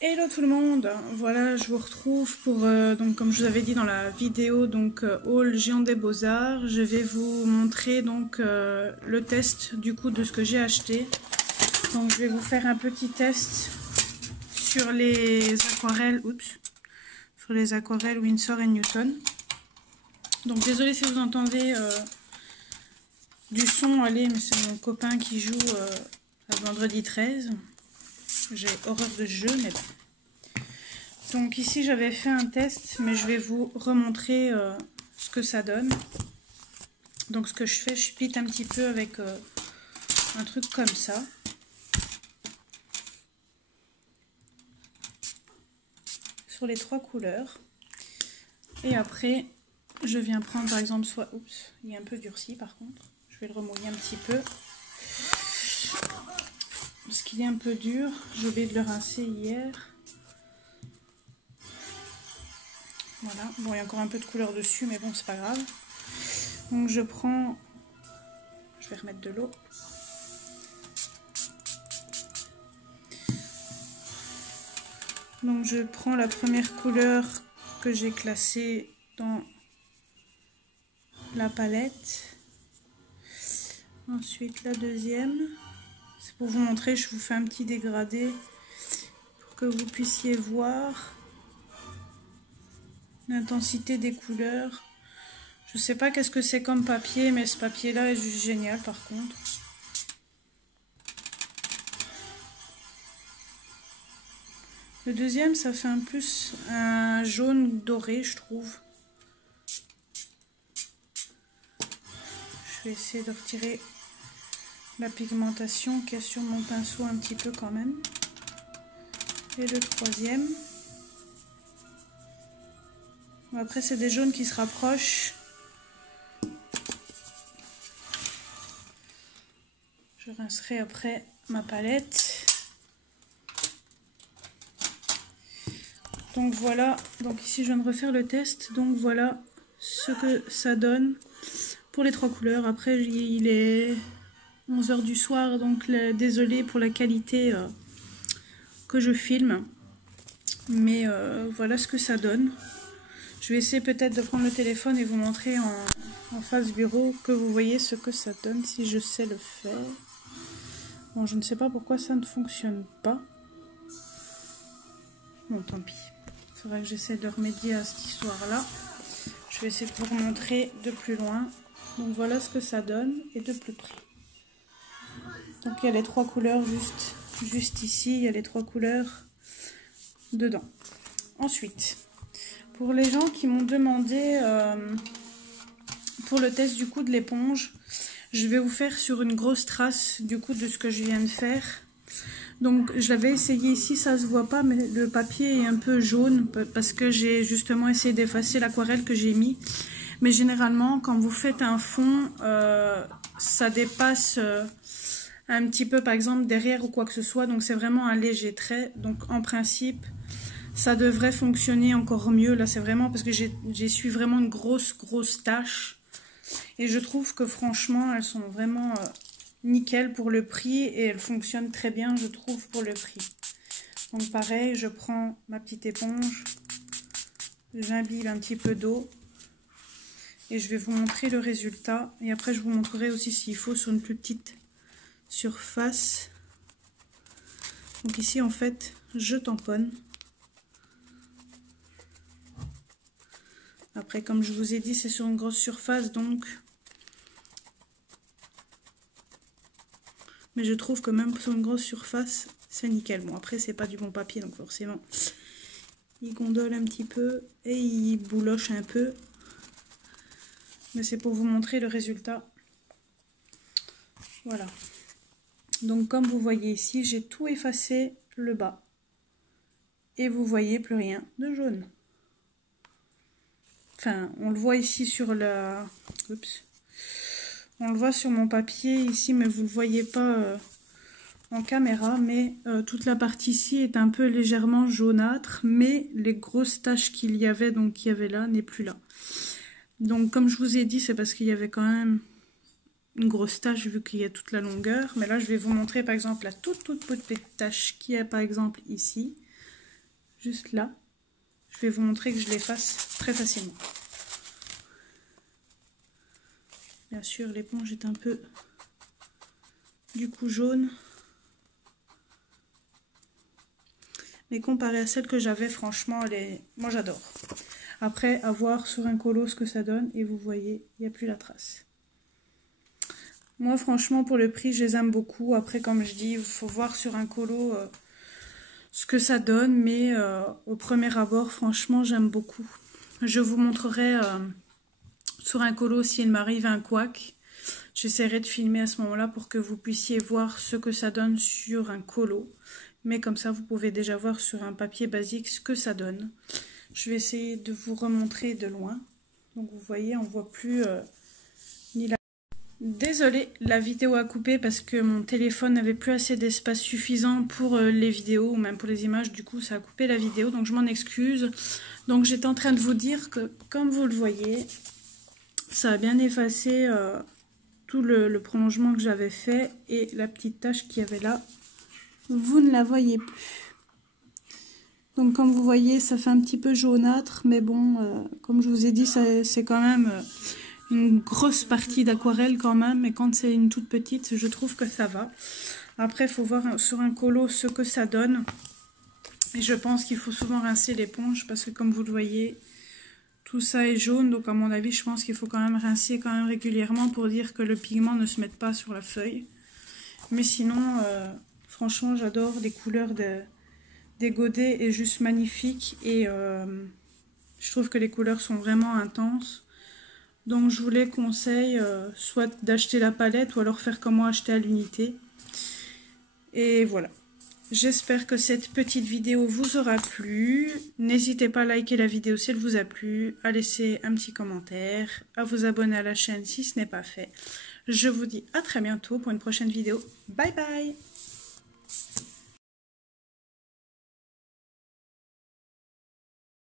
Hello tout le monde, voilà je vous retrouve pour, donc comme je vous avais dit dans la vidéo, donc haul Géant des Beaux-Arts, je vais vous montrer donc le test du coup de ce que j'ai acheté. Donc je vais vous faire un petit test sur les aquarelles, sur les aquarelles Winsor & Newton. Donc désolé si vous entendez du son, allez, mais c'est mon copain qui joue à vendredi 13. J'ai horreur de ce jeu, mais bon. Donc ici j'avais fait un test, mais je vais vous remontrer ce que ça donne. Donc ce que je fais, je split un petit peu avec un truc comme ça. Sur les trois couleurs. Et après, je viens prendre par exemple soit... Oups, il est un peu durci par contre. Je vais le remouiller un petit peu. Parce qu'il est un peu dur. J'ai oublié de le rincer hier. Voilà, bon il y a encore un peu de couleur dessus, mais bon c'est pas grave. Donc je prends... Je vais remettre de l'eau. Donc je prends la première couleur que j'ai classée dans la palette. Ensuite la deuxième. C'est pour vous montrer, je vous fais un petit dégradé pour que vous puissiez voir l'intensité des couleurs. Je sais pas qu'est-ce que c'est comme papier, mais ce papier là est juste génial par contre. Le deuxième, ça fait un plus un jaune doré, je trouve. Je vais essayer de retirer la pigmentation qu'il y a sur mon pinceau un petit peu quand même. Et le troisième. Après, c'est des jaunes qui se rapprochent. Je rincerai après ma palette. Donc voilà, donc ici je viens de refaire le test, donc voilà ce que ça donne pour les trois couleurs. Après il est 11 h du soir, donc désolé pour la qualité que je filme, mais voilà ce que ça donne. Je vais essayer peut-être de prendre le téléphone et vous montrer en face bureau que vous voyez ce que ça donne, si je sais le faire. Bon, je ne sais pas pourquoi ça ne fonctionne pas. Bon, tant pis. Il faudrait que j'essaie de remédier à cette histoire-là. Je vais essayer de vous montrer de plus loin. Donc voilà ce que ça donne et de plus près. Donc il y a les trois couleurs juste ici. Il y a les trois couleurs dedans. Ensuite, pour les gens qui m'ont demandé pour le test du coup de l'éponge, je vais vous faire sur une grosse trace du coup de ce que je viens de faire. Donc je l'avais essayé ici, ça se voit pas, mais le papier est un peu jaune parce que j'ai justement essayé d'effacer l'aquarelle que j'ai mis. Mais généralement, quand vous faites un fond, ça dépasse un petit peu par exemple derrière ou quoi que ce soit. Donc c'est vraiment un léger trait. Donc en principe, ça devrait fonctionner encore mieux. Là c'est vraiment parce que j'essuie vraiment une grosse tache. Et je trouve que franchement, elles sont vraiment... nickel pour le prix et elle fonctionne très bien je trouve pour le prix. Donc pareil, je prends ma petite éponge, j'imbibe un petit peu d'eau et je vais vous montrer le résultat et après je vous montrerai aussi s'il faut sur une plus petite surface. Donc ici en fait je tamponne. Après comme je vous ai dit c'est sur une grosse surface donc... Mais je trouve que même sur une grosse surface, c'est nickel. Bon, après, c'est pas du bon papier, donc forcément, il gondole un petit peu et il bouloche un peu. Mais c'est pour vous montrer le résultat. Voilà. Donc, comme vous voyez ici, j'ai tout effacé le bas. Et vous voyez plus rien de jaune. Enfin, on le voit ici sur la... Oups. On le voit sur mon papier ici, mais vous ne le voyez pas en caméra. Mais toute la partie ici est un peu légèrement jaunâtre, mais les grosses taches qu'il y avait, donc qu'il y avait là, n'est plus là. Donc comme je vous ai dit, c'est parce qu'il y avait quand même une grosse tache vu qu'il y a toute la longueur. Mais là, je vais vous montrer par exemple la toute petite tache qu'il y a par exemple ici. juste là. Je vais vous montrer que je l'efface très facilement. Bien sûr, l'éponge est un peu du coup jaune. Mais comparé à celle que j'avais, franchement, moi j'adore. Après, à voir sur un colo ce que ça donne. Et vous voyez, il n'y a plus la trace. Moi, franchement, pour le prix, je les aime beaucoup. Après, comme je dis, il faut voir sur un colo ce que ça donne. Mais au premier abord, franchement, j'aime beaucoup. Je vous montrerai sur un colo s'il m'arrive un couac. J'essaierai de filmer à ce moment-là pour que vous puissiez voir ce que ça donne sur un colo. Mais comme ça, vous pouvez déjà voir sur un papier basique ce que ça donne. Je vais essayer de vous remontrer de loin. Donc vous voyez, on ne voit plus ni la... Désolée, la vidéo a coupé parce que mon téléphone n'avait plus assez d'espace suffisant pour les vidéos ou même pour les images. Du coup, ça a coupé la vidéo, donc je m'en excuse. Donc j'étais en train de vous dire que, comme vous le voyez, ça a bien effacé tout le prolongement que j'avais fait et la petite tache qu'il y avait là. Vous ne la voyez plus. Donc comme vous voyez, ça fait un petit peu jaunâtre, mais bon, comme je vous ai dit, c'est quand même une grosse partie d'aquarelle quand même, et quand c'est une toute petite, je trouve que ça va. Après, il faut voir sur un colo ce que ça donne. Et je pense qu'il faut souvent rincer l'éponge, parce que comme vous le voyez, tout ça est jaune, donc à mon avis, je pense qu'il faut quand même rincer quand même régulièrement pour dire que le pigment ne se mette pas sur la feuille. Mais sinon... franchement, j'adore les couleurs des godets, est juste magnifique et je trouve que les couleurs sont vraiment intenses. Donc je vous les conseille soit d'acheter la palette ou alors faire comme moi, acheter à l'unité. Et voilà. J'espère que cette petite vidéo vous aura plu. N'hésitez pas à liker la vidéo si elle vous a plu, à laisser un petit commentaire, à vous abonner à la chaîne si ce n'est pas fait. Je vous dis à très bientôt pour une prochaine vidéo. Bye bye!